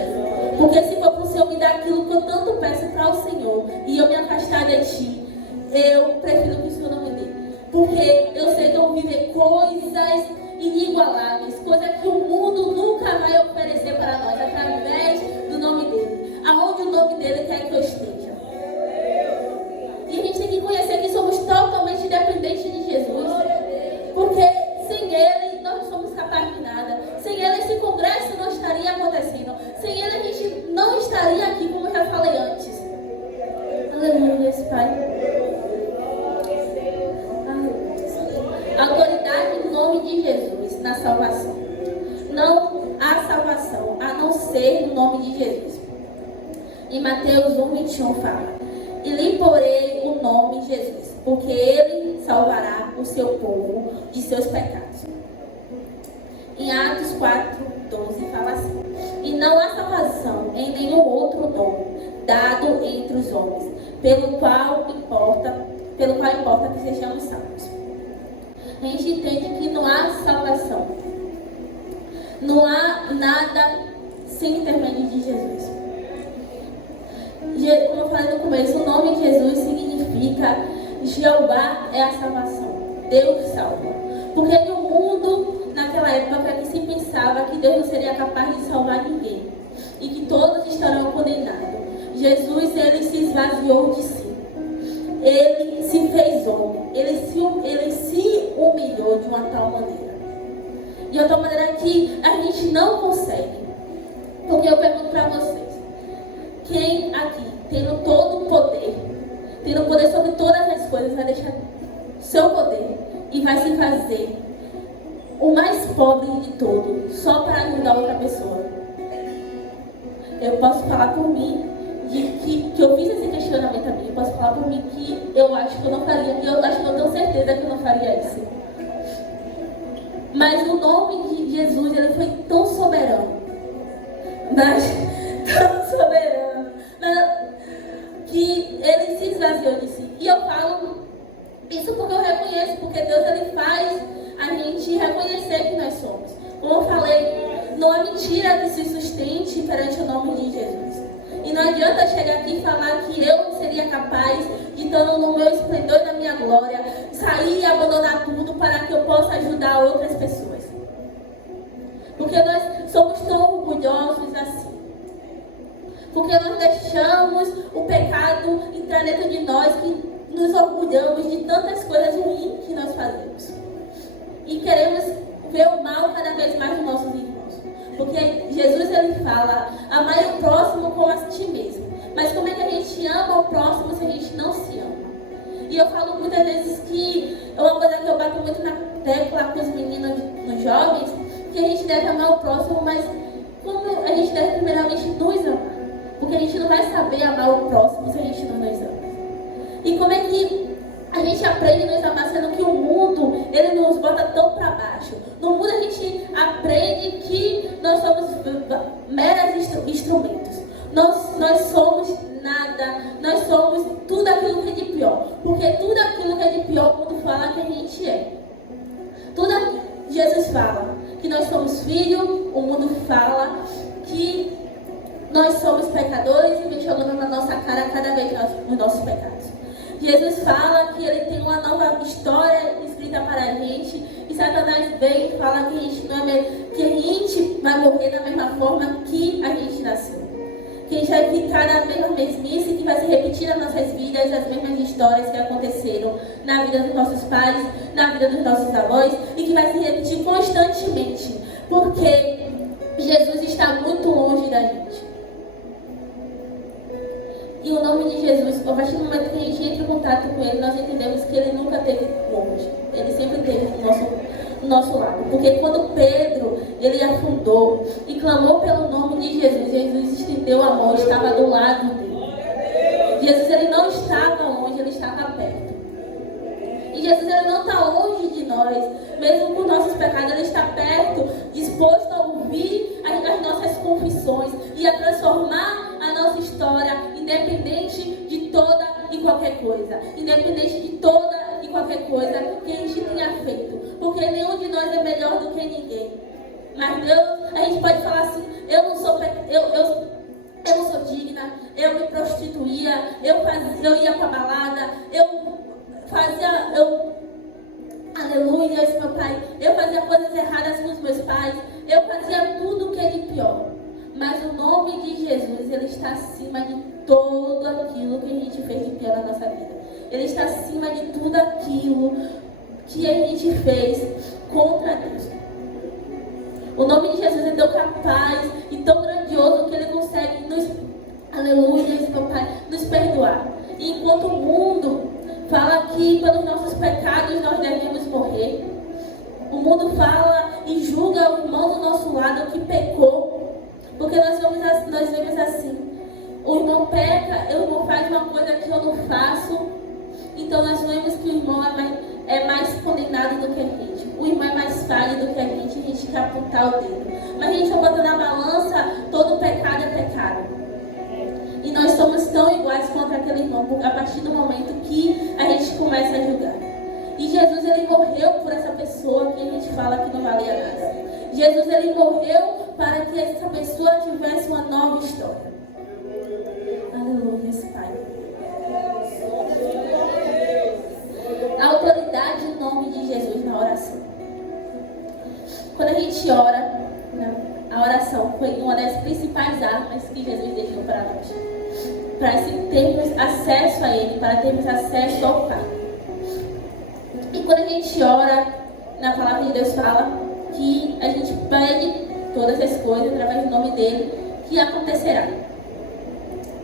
Porque se for para o Senhor me dar aquilo que eu tanto peço para o Senhor e eu me afastar de Ti, eu prefiro que o Senhor não me dê. Porque eu sei que eu vou viver coisas inigualáveis, coisas que o mundo nunca vai oferecer para nós, através do nome dEle, aonde o nome dEle quer que eu esteja. E a gente tem que conhecer que somos totalmente dependentes de Jesus, porque sem Ele nós não somos capazes de nada. Sem Ele esse congresso não estaria acontecendo. Sem Ele a gente não estaria aqui, como eu já falei antes. Aleluia, Pai. A autoridade do nome de Jesus na salvação. Não há salvação a não ser no nome de Jesus. Em Mateus 1:21 fala: e lhe porei o nome Jesus, porque Ele salvará o seu povo de seus pecados. Em Atos 4:12 fala assim: e não há salvação em nenhum outro nome dado entre os homens, pelo qual importa que sejamos salvos. A gente entende que não há salvação, não há nada sem intermédio de Jesus. Como eu falei no começo, o nome de Jesus significa Jeová é a salvação, Deus salva. Porque no mundo, naquela época, que se pensava que Deus não seria capaz de salvar ninguém e que todos estarão condenados. Jesus, ele se esvaziou de si, ele se fez homem, ele se humilhou de uma tal maneira, de uma tal maneira que a gente não consegue. Porque eu pergunto para vocês, quem aqui, tendo todo o poder, tendo poder sobre todas as coisas, vai deixar seu poder e vai se fazer o mais pobre de todos, só para ajudar outra pessoa? Eu posso falar por mim, que eu fiz esse questionamento a mim. Eu posso falar por mim que eu acho que eu não faria, que eu acho que eu tenho certeza que eu não faria isso. Mas o nome de Jesus, ele foi tão soberano, mas tão soberano, que ele se esvaziou de si. E eu falo isso porque eu reconheço, porque Deus, ele faz a gente reconhecer que nós somos. Como eu falei, não há mentira que se sustente perante o nome de Jesus. E não adianta chegar aqui e falar que eu não seria capaz de, estando no meu esplendor e na minha glória, sair e abandonar tudo para que eu possa ajudar outras pessoas. Porque nós somos tão orgulhosos assim. Porque nós deixamos o pecado entrar dentro de nós, que nos orgulhamos de tantas coisas ruins que nós fazemos. E queremos ver o mal cada vez mais nos nossos irmãos. Porque Jesus, ele fala, amai o próximo como a ti mesmo. Mas como é que a gente ama o próximo se a gente não se ama? E eu falo muitas vezes que é uma coisa que eu bato muito na tecla com os meninos, nos jovens, que a gente deve amar o próximo, mas como a gente deve primeiramente nos amar. Porque a gente não vai saber amar o próximo se a gente não nos ama. E como é que a gente aprende a nos amar, sendo que o mundo, ele nos bota tão para baixo? No mundo a gente aprende que nós somos meros instrumentos. Nós somos nada, nós somos tudo aquilo que é de pior. Porque tudo aquilo que é de pior, o mundo fala que a gente é. Jesus fala que nós somos filhos, o mundo fala que nós somos pecadores e vem jogando na nossa cara cada vez os nossos pecados. Jesus fala que ele tem uma nova história escrita para a gente, e Satanás vem e fala que a gente vai morrer da mesma forma que a gente nasceu. Que a gente vai ficar na mesma mesmice, que vai se repetir nas nossas vidas as mesmas histórias que aconteceram na vida dos nossos pais, na vida dos nossos avós, e que vai se repetir constantemente, porque Jesus está muito longe da gente. E o nome de Jesus, a partir do momento que a gente entra em contato com ele, nós entendemos que ele nunca esteve longe. Ele sempre esteve do nosso lado. Porque quando Pedro, ele afundou e clamou pelo nome de Jesus, Jesus estendeu a mão, estava do lado dele. Jesus, ele não estava longe, ele estava perto. E Jesus, ele não está longe de nós. Mesmo com nossos pecados, ele está perto, disposto a ouvir as nossas confissões e a transformar a nossa história, independente de toda e qualquer coisa. Independente de toda e qualquer coisa que a gente tenha feito. Porque nenhum de nós é melhor do que ninguém. Mas Deus, a gente pode falar assim, eu não sou digna, eu me prostituía, eu ia pra balada, aleluia, meu pai, eu fazia coisas erradas com os meus pais, eu fazia tudo o que é de pior. Mas o nome de Jesus, ele está acima de tudo aquilo que a gente fez de pior na nossa vida. Ele está acima de tudo aquilo que a gente fez contra Deus. O nome de Jesus é tão capaz e tão grandioso que ele consegue nos, aleluia, meu pai, nos perdoar. E enquanto o mundo fala que pelos nossos pecados nós devemos morrer, o mundo fala e julga o irmão do nosso lado que pecou. Porque nós vemos assim, o irmão peca, o irmão faz uma coisa que eu não faço, então nós vemos que o irmão é mais condenado do que a gente. O irmão é mais falho do que a gente quer apontar o dedo. Mas a gente está botando na balança, todo pecado é pecado. E nós somos tão iguais contra aquele irmão, a partir do momento que a gente começa a julgar. E Jesus, ele morreu por essa pessoa que a gente fala que não valia nada. Jesus, ele morreu para que essa pessoa tivesse uma nova história. Aleluia, Pai. A autoridade em nome de Jesus na oração. Quando a gente ora, a oração foi uma das principais armas que Jesus deixou para nós. Para termos acesso a Ele, para termos acesso ao Pai. E quando a gente ora, na palavra de Deus fala que a gente pede todas as coisas através do nome dele, que acontecerá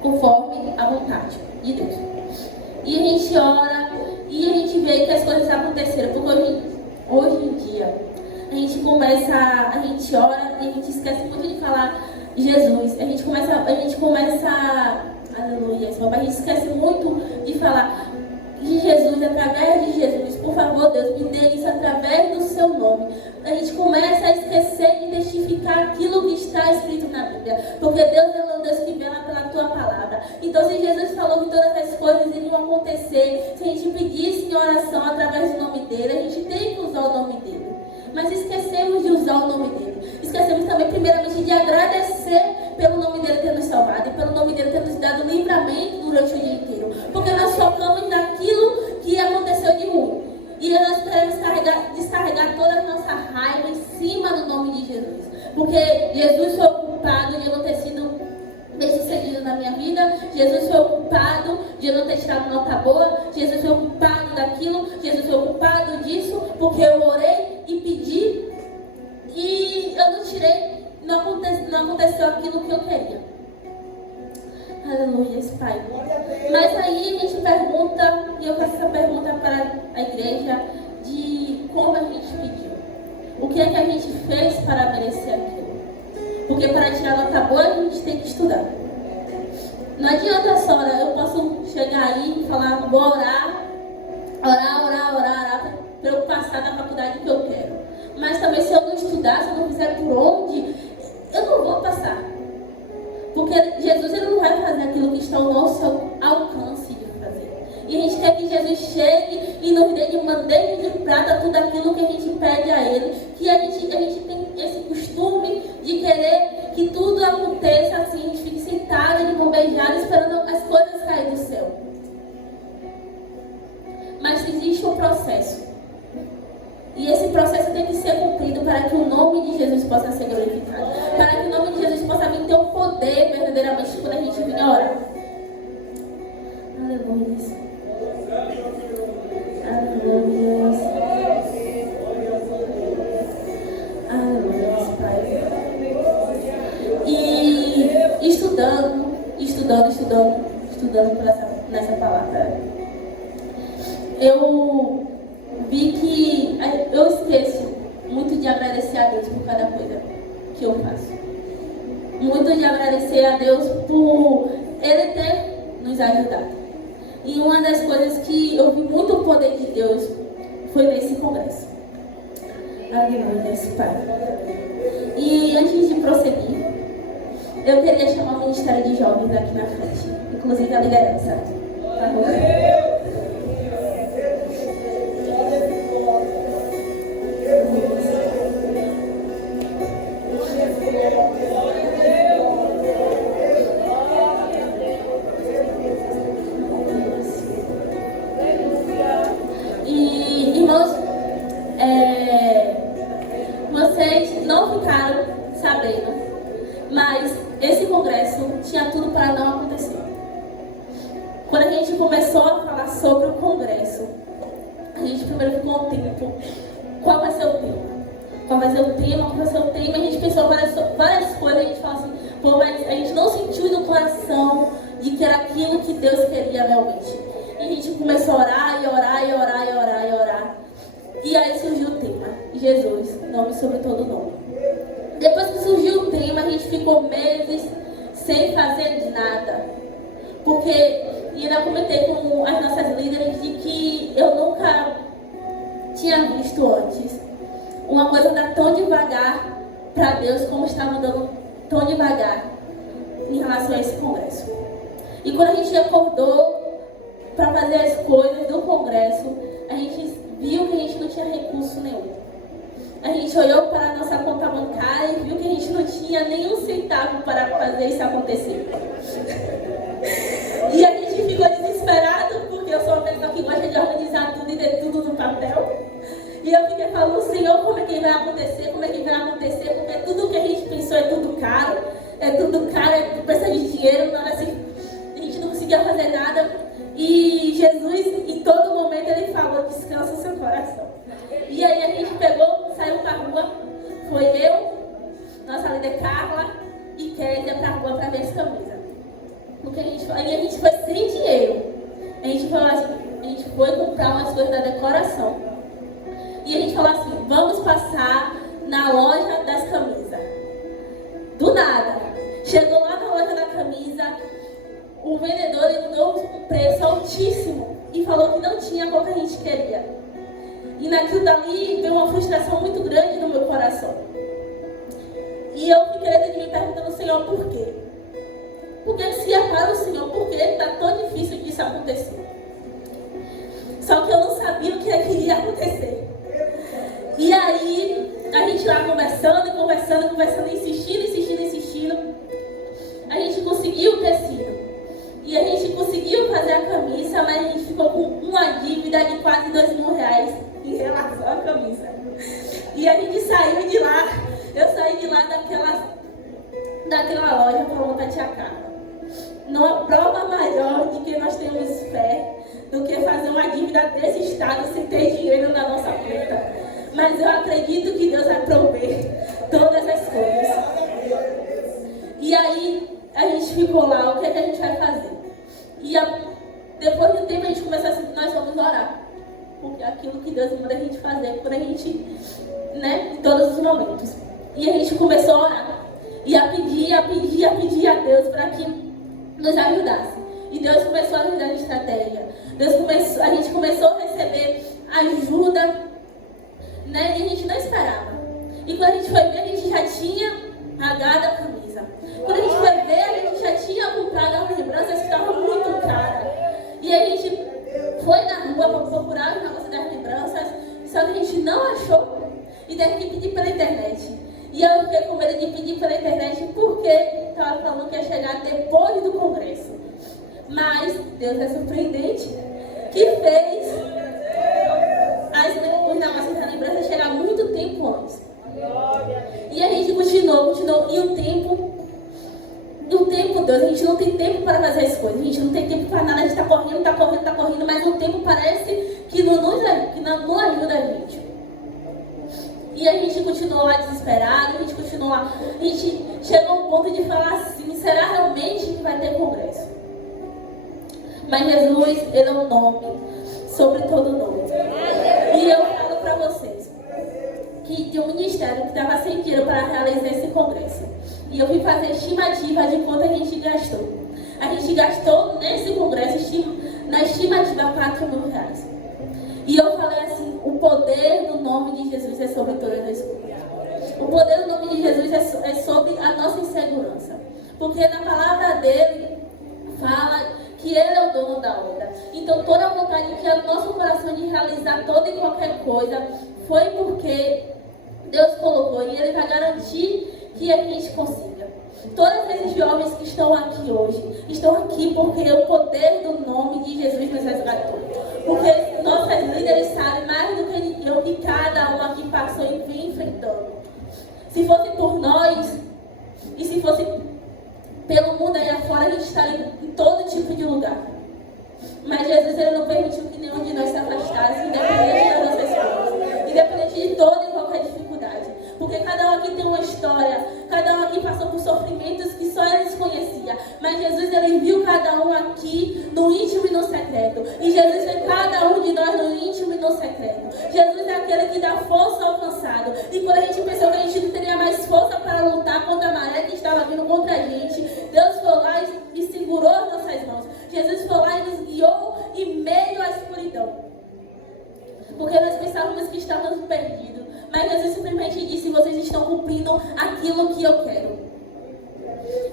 conforme a vontade de Deus. E a gente ora e a gente vê que as coisas aconteceram, porque hoje em dia a gente ora e a gente esquece muito de falar Jesus. A gente começa aleluia, a gente esquece muito de falar de Jesus, através de Jesus. Por favor, Deus, me dê isso através do seu nome. A gente começa a esquecer de testificar aquilo que está escrito na Bíblia. Porque Deus é um Deus que vela pela tua palavra. Então, se Jesus falou que todas as coisas iriam acontecer, se a gente pedisse em oração através do nome dele, a gente tem que usar o nome dele. Mas esquecemos de usar o nome dele. Esquecemos também, primeiramente, de agradecer pelo nome dele ter nos salvado e pelo nome dele ter nos dado livramento durante o dia inteiro. Porque nós focamos naquilo que aconteceu de ruim. E nós queremos descarregar toda a nossa raiva em cima do nome de Jesus. Porque Jesus foi culpado de não ter sido bem sucedido na minha vida, Jesus foi o culpado de eu não ter tirado nota boa, Jesus foi o culpado daquilo, Jesus foi o culpado disso, porque eu orei e pedi e eu não tirei, não aconteceu aquilo que eu queria. Aleluia, Pai. Mas aí a gente pergunta, e eu faço essa pergunta para a igreja, de como a gente pediu. O que é que a gente fez para merecer aquilo? Porque para tirar nota boa a gente tem que estudar. Não adianta só, eu posso chegar aí e falar, vou orar para eu passar na faculdade que eu quero. Mas também se eu não estudar, se eu não fizer por onde, eu não vou passar. Porque Jesus ele não vai fazer aquilo que está ao nosso alcance de fazer. E a gente quer que Jesus chegue e nos dê de bandeja de prata tudo aquilo que a gente pede a Ele. Que a gente tem esse costume de querer que tudo aconteça assim, a gente fique sentada de mão beijada esperando as coisas caírem do céu. Mas existe um processo. E esse processo tem que ser cumprido para que o nome de Jesus possa ser glorificado. Para que o nome de Jesus possa vir ter um poder verdadeiramente quando a gente vir orar. Aleluia. Aleluia. Aleluia, Pai. E estudando nessa palavra, eu vi que eu esqueço muito de agradecer a Deus por cada coisa que eu faço. Muito de agradecer a Deus por Ele ter nos ajudado. E uma das coisas que eu vi muito o poder de Deus foi nesse congresso. Aleluia, Pai. E antes de prosseguir, eu queria chamar o Ministério de Jovens aqui na frente. Inclusive a liderança. Tá bom? Vocês não ficaram sabendo, mas esse congresso tinha tudo para não acontecer. Quando a gente começou a falar sobre o congresso, a gente primeiro ficou um tempo, qual vai ser o tema? Qual vai ser o tema? Qual vai ser o tema? A gente pensou várias coisas, a gente falou assim, pô, mas a gente não sentiu no coração de que era aquilo que Deus queria realmente. E a gente começou a orar, e orar, e orar, e orar, e orar. E aí surgiu o tema, Jesus, nome sobre todo nome. Depois que surgiu o tema, a gente ficou meses sem fazer nada. Porque, e ainda comentei com as nossas líderes de que eu nunca tinha visto antes uma coisa andar tão devagar para Deus como estava andando tão devagar em relação a esse congresso. E quando a gente acordou para fazer as coisas do congresso, a gente viu que a gente não tinha recurso nenhum. A gente olhou para a nossa conta bancária e viu que a gente não tinha nenhum centavo para fazer isso acontecer. E a gente ficou desesperado, porque eu sou uma pessoa que gosta de organizar tudo e ter tudo no papel. E eu fiquei falando, Senhor, como é que vai acontecer? Como é que vai acontecer? Porque tudo que a gente pensou é tudo caro, precisa de dinheiro, nada assim. A gente não conseguia fazer nada. E Jesus, em todo momento, Ele falou, descansa o seu coração. E aí a gente pegou, saiu pra rua, foi eu, nossa líder Carla e Kézia pra rua pra ver as camisas. Porque a gente foi sem dinheiro. A gente foi comprar umas coisas da decoração. E a gente falou assim, vamos passar na loja das camisas. Do nada. Chegou lá na loja da camisa, o vendedor ele deu um preço altíssimo e falou que não tinha qual que a gente queria. E naquilo dali veio uma frustração muito grande no meu coração. E eu fiquei dentro de mim perguntando, Senhor, por quê? Porque se é para o Senhor, por que está tão difícil disso acontecer? Só que eu não sabia o que iria acontecer. E aí, a gente lá conversando, insistindo. A gente conseguiu o tecido. E a gente conseguiu fazer a camisa, mas a gente ficou com uma dívida de quase R$2.000 em relação à camisa. E a gente saiu de lá, eu saí de lá daquela loja falando pra tia Carla. não há prova maior de que nós temos fé do que fazer uma dívida desse estado sem ter dinheiro na nossa conta. Mas eu acredito que Deus vai prover todas as coisas. E aí a gente ficou lá, o que é que a gente vai fazer? E depois do tempo a gente começou assim, nós vamos orar. Porque é aquilo que Deus manda a gente fazer, por a gente, né, em todos os momentos. E a gente começou a orar. E a pedir a Deus para que nos ajudasse. E Deus começou a nos dar estratégia. A gente começou a receber ajuda, né? E a gente não esperava. E quando a gente foi ver, a gente já tinha pagado a camisa. Quando a gente foi ver, a gente já tinha comprado as lembranças que estavam muito caras. E a gente foi na rua para procurar o negócio das lembranças, só que a gente não achou. E teve que pedir pela internet. E eu fiquei com medo de pedir pela internet porque estava falando que ia chegar depois do congresso. Mas Deus é surpreendente, que fez os negócios da lembrança chegar muito tempo antes. E a gente continuou. E o tempo, Deus, a gente não tem tempo para fazer as coisas. A gente não tem tempo para nada, a gente está correndo, mas o tempo parece que não ajuda a gente. E a gente continuou lá desesperado, a gente chegou a um ponto de falar assim, será realmente que vai ter congresso? Mas Jesus, Ele é um nome, sobre todo nome. E eu falo para vocês, que tinha um ministério que estava sem dinheiro para realizar esse congresso. E eu fui fazer estimativa de quanto a gente gastou. A gente gastou nesse congresso, na estimativa, R$4.000. E eu falei assim, o poder do nome de Jesus é sobre todas as coisas. O poder do nome de Jesus é sobre a nossa insegurança. Porque na palavra dele fala que ele é o dono da obra. Então toda a vontade que é o nosso coração de realizar toda e qualquer coisa foi porque Deus colocou e ele vai garantir que a gente consiga. Todos esses jovens que estão aqui hoje, estão aqui porque o poder do nome de Jesus nos resgatou. Porque nossas líderes sabem mais do que ninguém o que cada um aqui passou e vem enfrentando. Se fosse por nós, e se fosse pelo mundo aí afora, a gente estaria em todo tipo de lugar. Mas Jesus, Ele não permitiu que nenhum de nós se afastasse, independente das nossas coisas, independente de toda e qualquer dificuldade. Porque cada um aqui tem uma história, cada um aqui passou por sofrimentos que só eles conheciam. Mas Jesus, Ele viu cada um aqui no íntimo e no secreto. E Jesus vê cada um de nós no íntimo e no secreto. Jesus é aquele que dá força ao cansado. E quando a gente pensou que a gente não teria mais força para lutar contra a maré que estava vindo contra a gente, Deus foi lá e segurou as nossas mãos. Jesus foi lá e nos guiou em meio à escuridão. Porque nós pensávamos que estávamos perdidos. Mas Jesus simplesmente disse, vocês estão cumprindo aquilo que eu quero.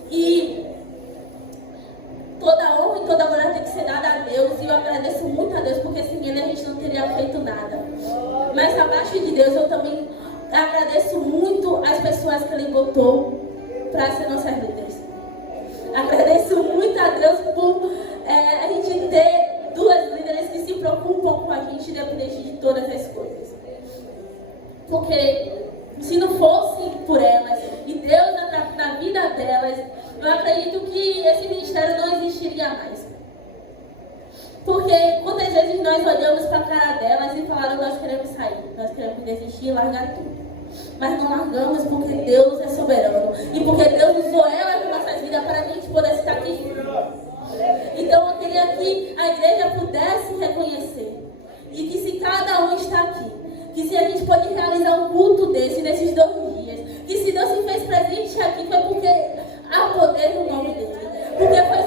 E toda honra e toda glória tem que ser dada a Deus. E eu agradeço muito a Deus, porque sem Ele a gente não teria feito nada. Mas abaixo de Deus eu também agradeço muito as pessoas que Ele botou para ser nossas líderes. Agradeço muito a Deus por a gente ter duas líderes que se preocupam com a gente, independente de todas as coisas. Porque se não fosse por elas e Deus na vida delas, eu acredito que esse ministério não existiria mais. Porque quantas vezes nós olhamos para a cara delas e falaram, nós queremos sair, nós queremos desistir e largar tudo. Mas não largamos porque Deus é soberano. E porque Deus usou elas na nossa vida para a gente poder estar aqui. Então eu queria que a igreja pudesse reconhecer. E que se cada um está aqui, que se a gente pode realizar um culto nesses 2 dias, que se Deus se fez presente aqui foi porque há poder no nome dele. Porque foi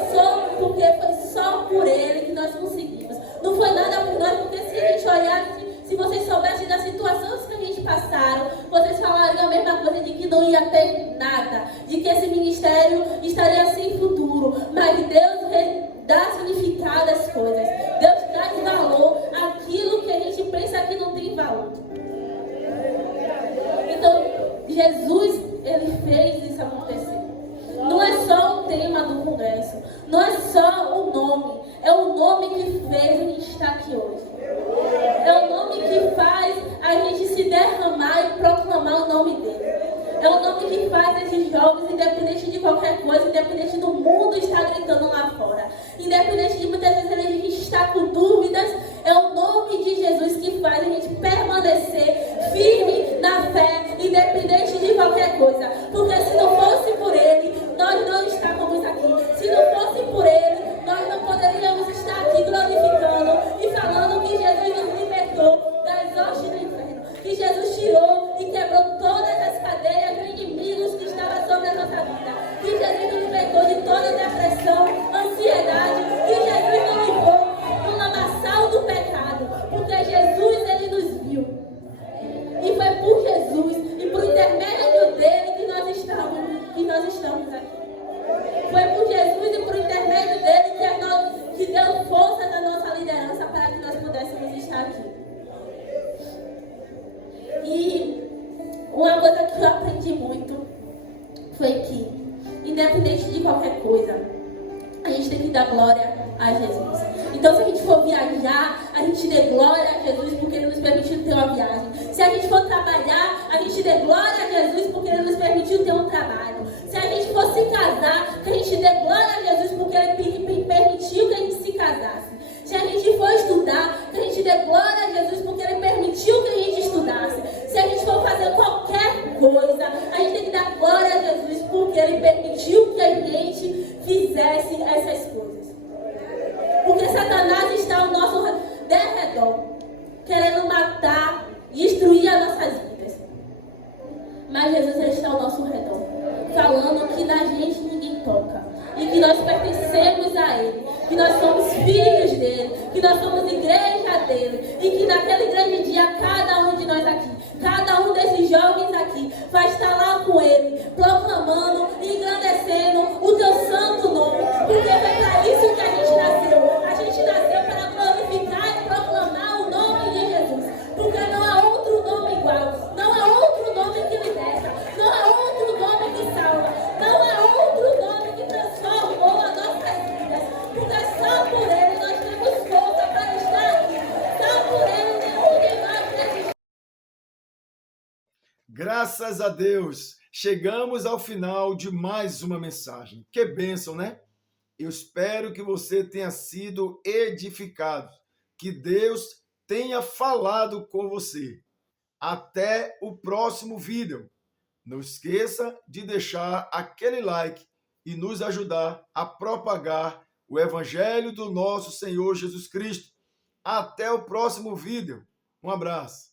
só por ele que nós conseguimos. Não foi nada por nós, porque se a gente olhasse, se vocês soubessem das situações que a gente passaram, vocês falariam a mesma coisa de que não ia ter nada, de que esse ministério estaria sem futuro. Mas Deus dá significado às coisas. Deus traz valor àquilo que a gente pensa que não tem valor. Então, Jesus, Ele fez isso acontecer. Não é só o tema do congresso, não é só o nome, é o nome que fez a gente estar aqui hoje. É o nome que faz a gente se derramar e proclamar o nome dele. É o nome que faz esses jovens, independente de qualquer coisa, independente do mundo estar gritando lá fora, independente de muitas vezes a gente estar com dúvidas, é o nome de Jesus que faz a gente permanecer firme na fé, independente de qualquer coisa. Porque se não fosse por Ele, nós não estávamos aqui. Se não fosse por Ele, nós não poderíamos estar aqui glorificando e falando que Jesus nos libertou das hostes do inferno, que Jesus tirou e quebrou todas as cadeias dos inimigos que estavam sobre a nossa vida, que Jesus nos libertou de toda depressão, ansiedade, que Jesus nos livrou do lamaçal do pecado, porque Jesus, Ele nos viu. E foi por Jesus e por intermédio dele que nós estamos aqui. Foi por Jesus e por intermédio dele que deu força da nossa liderança para que nós pudéssemos estar aqui. E uma coisa que eu aprendi muito foi que, independente de qualquer coisa, a gente tem que dar glória a Jesus. Então, se a gente for viajar, a gente dê glória a Jesus porque Ele nos permitiu ter uma viagem. Se a gente for trabalhar, a gente dê glória a Jesus porque Ele nos permitiu ter um trabalho. Se a gente for se casar, que a gente dê glória a Jesus porque Ele permitiu que a gente se casasse. Se a gente for estudar, que a gente dê glória a Jesus porque Ele permitiu que a gente estudasse. Se a gente for fazer qualquer coisa, a gente tem que dar glória a Jesus porque Ele permitiu que a gente fizesse essas coisas. Porque Satanás está ao nosso derredor, querendo matar, destruir as nossas vidas. Mas Jesus está ao nosso redor, falando que na gente ninguém toca. E que nós pertencemos a Ele, que nós somos filhos dEle, que nós somos igreja dEle. E que naquele grande dia, cada um de nós aqui, cada um desses jovens aqui, vai estar lá com Ele, proclamando e engrandecendo o Teu santo nome. Porque é para isso que a gente nasceu. A gente nasceu para glorificar e proclamar o nome de Jesus. Porque não há outro nome igual, não há outro nome que liberta, não há outro nome que salva, não há outro nome que transformou as nossas vidas. Porque só por Ele nós temos força para estar aqui. Só por Ele nenhum de nós resiste. Graças a Deus, chegamos ao final de mais uma mensagem. Que bênção, né? Eu espero que você tenha sido edificado, que Deus tenha falado com você. Até o próximo vídeo. Não esqueça de deixar aquele like e nos ajudar a propagar o Evangelho do nosso Senhor Jesus Cristo. Até o próximo vídeo. Um abraço.